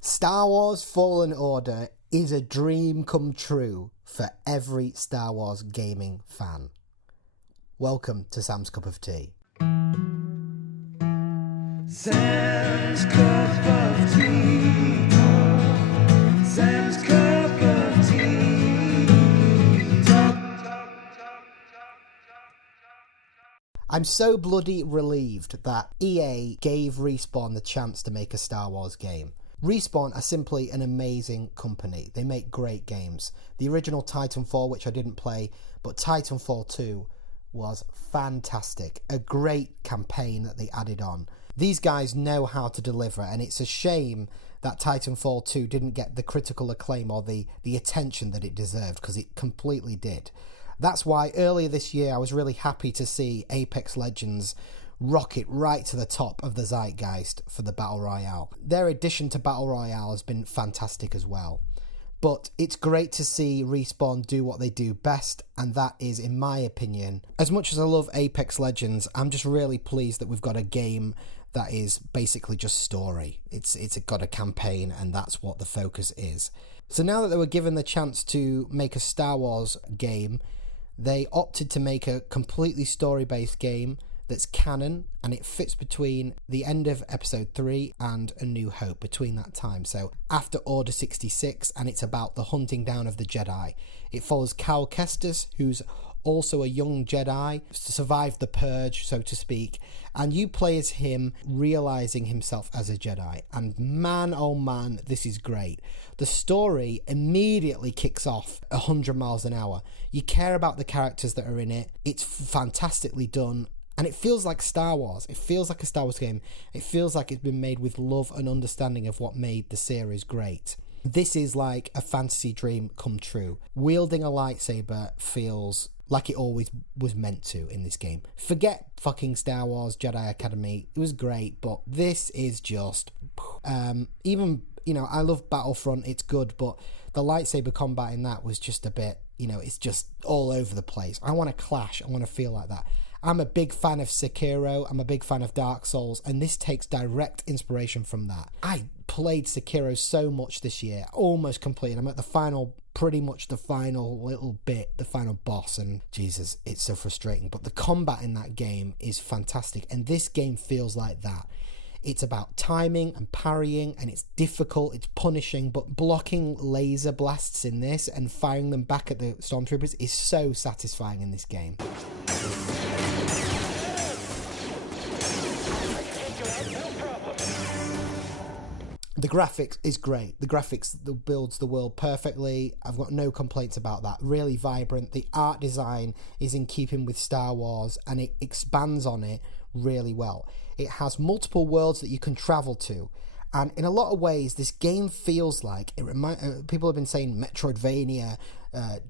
Star Wars Fallen Order is a dream come true for every Star Wars gaming fan. Welcome to Sam's Cup of Tea. Sam's Cup of Tea. Sam's Cup of Tea. I'm so bloody relieved that EA gave Respawn the chance to make a Star Wars game. Respawn are simply an amazing company. They make great games. The original Titanfall, which I didn't play, but Titanfall 2 was fantastic. A great campaign that they added on. These guys know how to deliver, and it's a shame that Titanfall 2 didn't get the critical acclaim or the attention that it deserved, because it completely did. That's why earlier this year I was really happy to see Apex Legends rocket right to the top of the zeitgeist for the Battle Royale. Their addition to Battle Royale has been fantastic as well. But it's great to see Respawn do what they do best, and that is, in my opinion, as much as I love Apex Legends, I'm just really pleased that we've got a game that is basically just story. It's got a campaign, and that's what the focus is. So now that they were given the chance to make a Star Wars game, they opted to make a completely story-based game that's canon, and it fits between the end of episode 3 and A New Hope, between that time. So after Order 66, and it's about the hunting down of the Jedi. It follows Cal Kestis, who's also a young Jedi, survived the purge, so to speak, and you play as him realizing himself as a Jedi. And man, oh man, this is great. The story immediately kicks off 100 miles an hour. You care about the characters that are in it. It's fantastically done. And it feels like Star Wars. It feels like a Star Wars game. It feels like it's been made with love and understanding of what made the series great. This is like a fantasy dream come true. Wielding a lightsaber feels like it always was meant to in this game. Forget fucking Star Wars Jedi Academy. It was great, but this is just... even, I love Battlefront. It's good, but the lightsaber combat in that was just a bit, it's just all over the place. I want to clash. I want to feel like that. I'm a big fan of Sekiro, I'm a big fan of Dark Souls, and this takes direct inspiration from that. I played Sekiro so much this year, almost completed. I'm at pretty much the final little bit, the final boss, and Jesus, it's so frustrating. But the combat in that game is fantastic, and this game feels like that. It's about timing and parrying, and it's difficult, it's punishing, but blocking laser blasts in this and firing them back at the stormtroopers is so satisfying in this game. The graphics is great. The graphics builds the world perfectly. I've got no complaints about that. Really vibrant. The art design is in keeping with Star Wars, and it expands on it really well. It has multiple worlds that you can travel to. And in a lot of ways, this game feels like... people have been saying Metroidvania,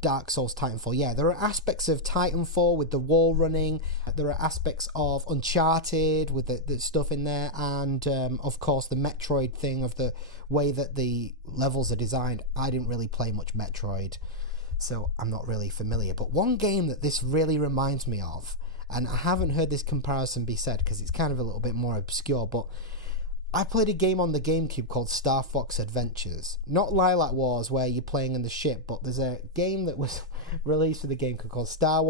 Dark Souls, Titanfall. Yeah, there are aspects of Titanfall with the wall running. There are aspects of Uncharted with the stuff in there. And, of course, the Metroid thing of the way that the levels are designed. I didn't really play much Metroid, so I'm not really familiar. But one game that this really reminds me of, and I haven't heard this comparison be said because it's kind of a little bit more obscure, but... I played a game on the GameCube called Star Fox Adventures. Not Lilac Wars, where you're playing in the ship, but there's a game that was released for the GameCube called Star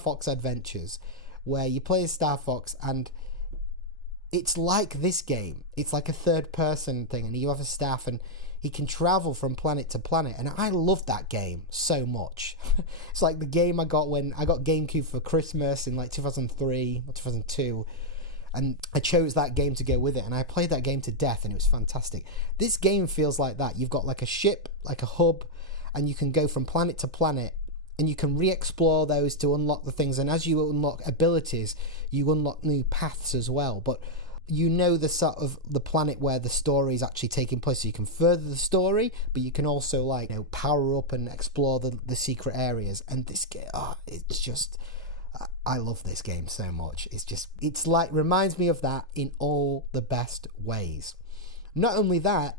Fox Adventures, where you play as Star Fox, and it's like this game. It's like a third-person thing, and you have a staff, and he can travel from planet to planet, and I love that game so much. It's like the game I got when I got GameCube for Christmas in like 2003 or 2002, and I chose that game to go with it, and I played that game to death, and it was fantastic. This game feels like that. You've got like a ship, like a hub, and you can go from planet to planet, and you can re-explore those to unlock the things, and as you unlock abilities, you unlock new paths as well. But the sort of the planet where the story is actually taking place, so you can further the story, but you can also power up and explore the secret areas. And this game, it's just... I love this game so much. It's like, reminds me of that in all the best ways. Not only that,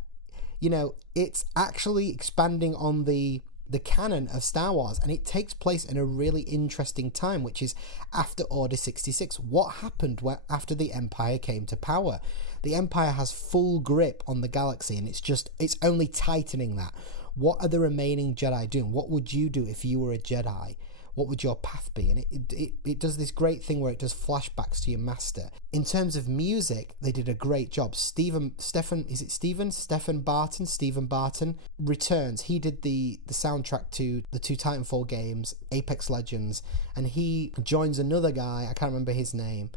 it's actually expanding on the the canon of Star Wars, and it takes place in a really interesting time, which is after Order 66. What happened after the Empire came to power? The Empire has full grip on the galaxy, and it's only tightening that. What are the remaining Jedi doing? What would you do if you were a Jedi? What would your path be? And it does this great thing where it does flashbacks to your master. In terms of music, they did a great job. Stephen Barton returns. He did the soundtrack to the 2 Titanfall games, Apex Legends, and he joins another guy, I can't remember his name,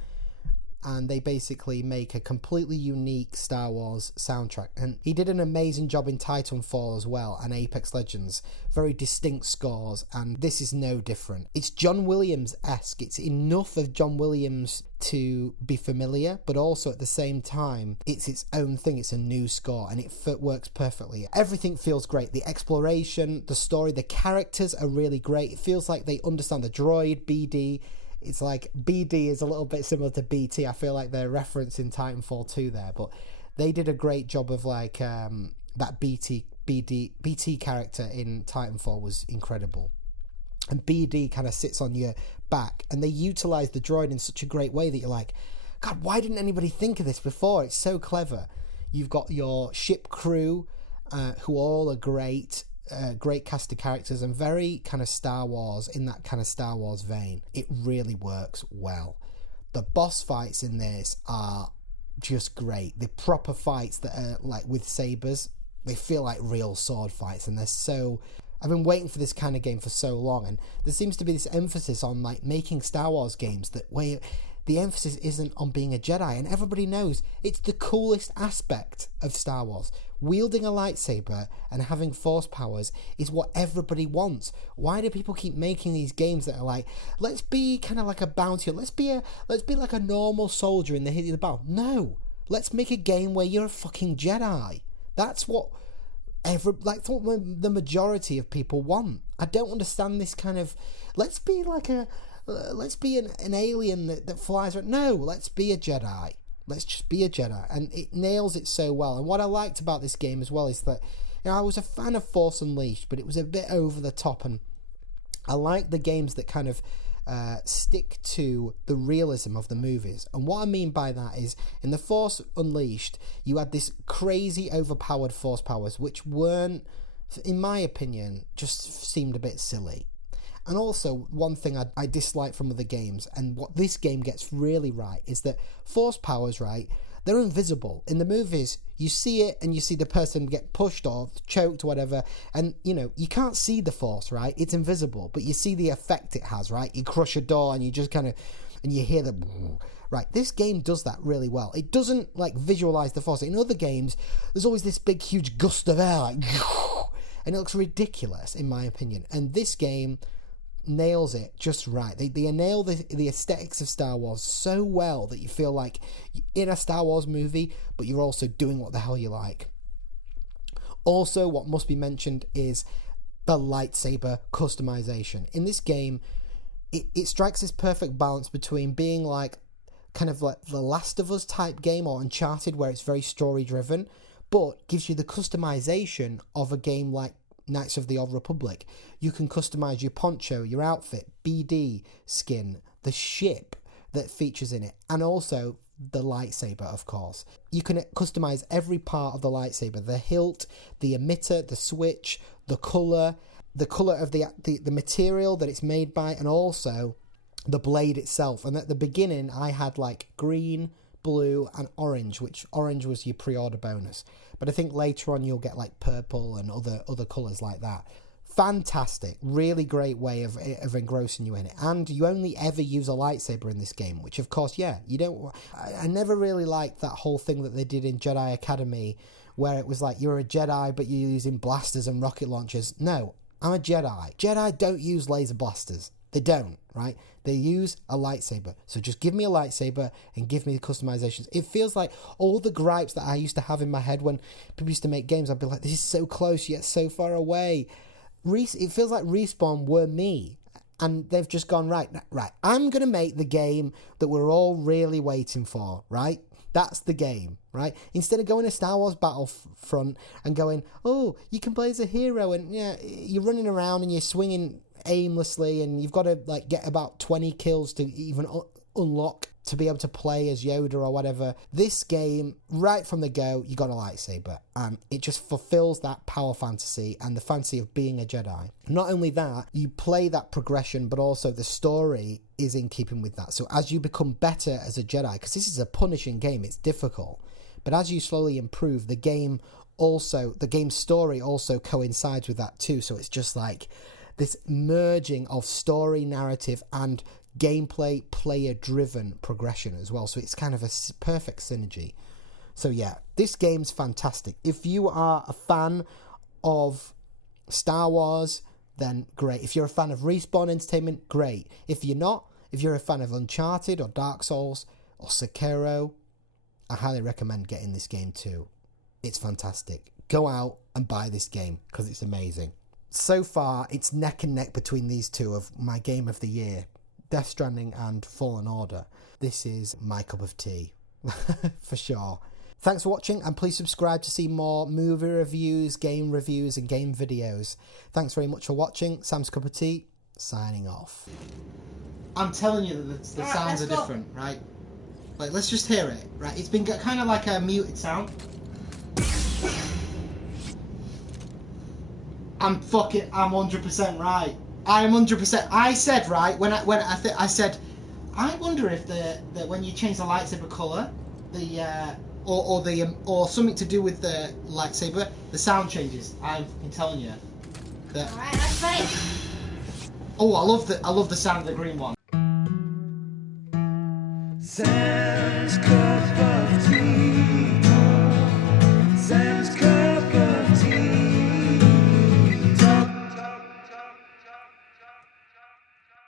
and they basically make a completely unique Star Wars soundtrack. And he did an amazing job in Titanfall as well, and Apex Legends. Very distinct scores, and this is no different. It's John Williams-esque. It's enough of John Williams to be familiar, but also at the same time, it's its own thing. It's a new score, and it works perfectly. Everything feels great. The exploration, the story, the characters are really great. It feels like they understand the droid, BD. It's like BD is a little bit similar to BT. I feel like they're referencing Titanfall 2 there, but they did a great job of like that BT character in Titanfall was incredible. And BD kind of sits on your back, and they utilize the droid in such a great way that you're like, God, why didn't anybody think of this before? It's so clever. You've got your ship crew, who all are great. Great cast of characters, and very kind of Star Wars, in that kind of Star Wars vein. It really works well. The boss fights in this are just great. The proper fights that are like with sabers, they feel like real sword fights, and they're so... I've been waiting for this kind of game for so long, and there seems to be this emphasis on like making Star Wars games that way the emphasis isn't on being a Jedi, and everybody knows it's the coolest aspect of Star Wars. Wielding a lightsaber and having force powers is what everybody wants. Why do people keep making these games that are like, let's be kind of like a bounty, let's be like a normal soldier in the heat of the battle? No, let's make a game where you're a fucking Jedi. That's what the majority of people want. I don't understand this kind of let's be an alien that flies around. No, let's be a Jedi. Let's just be a Jedi. And it nails it so well. And what I liked about this game as well is that, you know, I was a fan of Force Unleashed, but it was a bit over the top. And I like the games that kind of stick to the realism of the movies. And what I mean by that is, in The Force Unleashed, you had this crazy overpowered force powers, which weren't, in my opinion, just seemed a bit silly. And also, one thing I dislike from other games, and what this game gets really right, is that force powers, right, they're invisible. In the movies, you see it, and you see the person get pushed or choked or whatever, and, you know, you can't see the force, right? It's invisible, but you see the effect it has, right? You crush a door, and you just kind of, and you hear the... Right, this game does that really well. It doesn't, like, visualize the force. In other games, there's always this big, huge gust of air, like... And it looks ridiculous, in my opinion. And this game nails it just right. They nail the aesthetics of Star Wars so well that you feel like you're in a Star Wars movie, but you're also doing what the hell you like. Also, what must be mentioned is the lightsaber customization. In this game, it strikes this perfect balance between being like kind of like the Last of Us type game or Uncharted, where it's very story driven, but gives you the customization of a game like Knights of the Old Republic. You can customize your poncho, your outfit, BD skin, the ship that features in it, and also the lightsaber, of course. You can customize every part of the lightsaber: the hilt, the emitter, the switch, the color of the material that it's made by, and also the blade itself. And at the beginning, I had like green, blue, and orange, which orange was your pre-order bonus. But I think later on you'll get like purple and other colours like that. Fantastic, really great way of engrossing you in it. And you only ever use a lightsaber in this game, which of course, yeah, you don't... I never really liked that whole thing that they did in Jedi Academy, where it was like you're a Jedi but you're using blasters and rocket launchers. No, I'm a Jedi. Jedi don't use laser blasters. They don't, right? They use a lightsaber. So just give me a lightsaber and give me the customizations. It feels like all the gripes that I used to have in my head when people used to make games, I'd be like, this is so close yet so far away. It feels like Respawn were me. And they've just gone, right, I'm going to make the game that we're all really waiting for, right? That's the game, right? Instead of going to Star Wars Battlefront and going, oh, you can play as a hero, and yeah, you're running around and you're swinging aimlessly, and you've got to like get about 20 kills to even unlock to be able to play as Yoda or whatever. This game, right from the go, you got a lightsaber, and it just fulfills that power fantasy and the fantasy of being a Jedi. Not only that, you play that progression, but also the story is in keeping with that. So as you become better as a Jedi, because this is a punishing game, it's difficult, but as you slowly improve, the game's story also coincides with that too. So it's just like this merging of story, narrative, and gameplay, player-driven progression as well. So it's kind of a perfect synergy. So yeah, this game's fantastic. If you are a fan of Star Wars, then great. If you're a fan of Respawn Entertainment, great. If you're not, if you're a fan of Uncharted or Dark Souls or Sekiro, I highly recommend getting this game too. It's fantastic. Go out and buy this game because it's amazing. So far, it's neck and neck between these two of my game of the year, Death Stranding and Fallen Order. This is my cup of tea, for sure. Thanks for watching, and please subscribe to see more movie reviews, game reviews, and game videos. Thanks very much for watching. Sam's Cup of Tea, signing off. I'm telling you that the sounds are different, right? Like, let's just hear it, right? It's been kind of like a muted sound. I'm 100% right. I'm 100%. I said, right, I said, I wonder if the when you change the lightsaber color, or something to do with the lightsaber, the sound changes. I'm telling you. That. All right, that's right. Oh, I love the sound of the green one. Sam's Cup